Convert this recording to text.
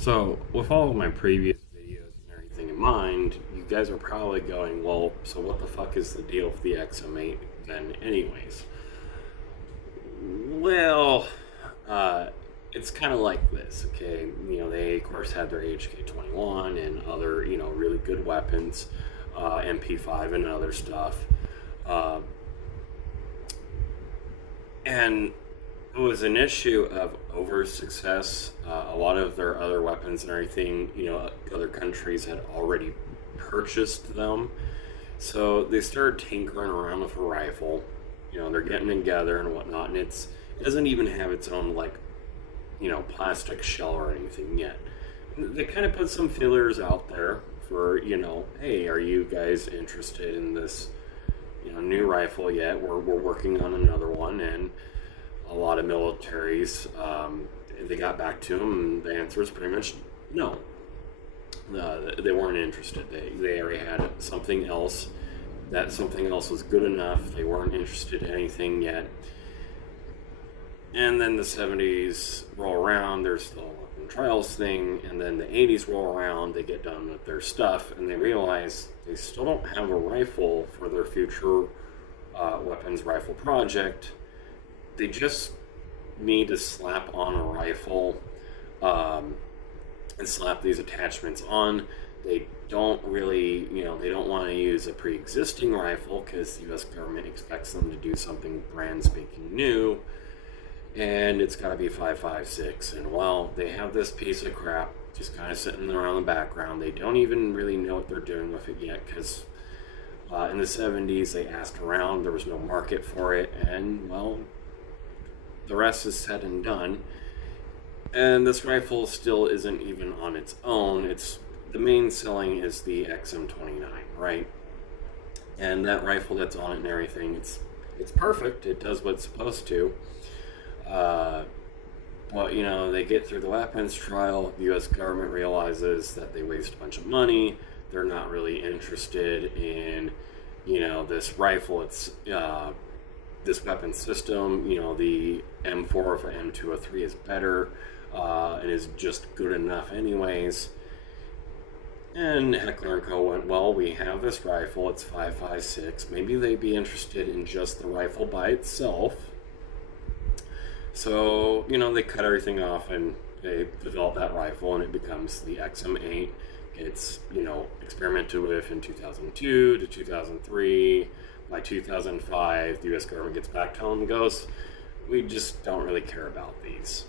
So, with all of my previous videos and everything in mind, you guys are probably going, well, so what the fuck is the deal with the Xm8 then, anyways? Well, uh, it's kind of like this, okay? They, of course, had their HK-21 and other, really good weapons, MP5 and other stuff. Uh, and it was an issue of over success. A lot of their other weapons and everything, other countries had already purchased them. So they started tinkering around with a rifle. They're getting together and whatnot, and it doesn't even have its own, like, plastic shell or anything yet. They kind of put some fillers out there for, hey, are you guys interested in this, new rifle yet? We're working on another one, and a lot of militaries, they got back to them, and the answer is pretty much no. They weren't interested. They already had something else. That something else was good enough. They weren't interested in anything yet. And then the 70s roll around, there's still a weapon trials thing, and then the 80s roll around, they get done with their stuff, and they realize they still don't have a rifle for their future weapons rifle project. They just need to slap on a rifle and slap these attachments on. They don't really, they don't want to use a pre-existing rifle because the U.S. government expects them to do something brand spanking new, and it's got to be 5.56. And well, they have this piece of crap just kind of sitting around in the background. They don't even really know what they're doing with it yet because in the 70s they asked around, there was no market for it, and well, the rest is said and done. And this rifle still isn't even on its own. The main selling is the Xm8, right? And that rifle that's on it and everything, it's perfect. It does what it's supposed to. But they get through the weapons trial. The U.S. government realizes that they waste a bunch of money. They're not really interested in, this rifle. It's this weapon system. The M4 or M203 is better. And is just good enough anyways. And Heckler & Co. went, well, we have this rifle, it's 5.56. Maybe they'd be interested in just the rifle by itself. So, they cut everything off and they develop that rifle, and it becomes the Xm8. It's, experimented with in 2002 to 2003. By 2005, the U.S. government gets back to them and goes, we just don't really care about these.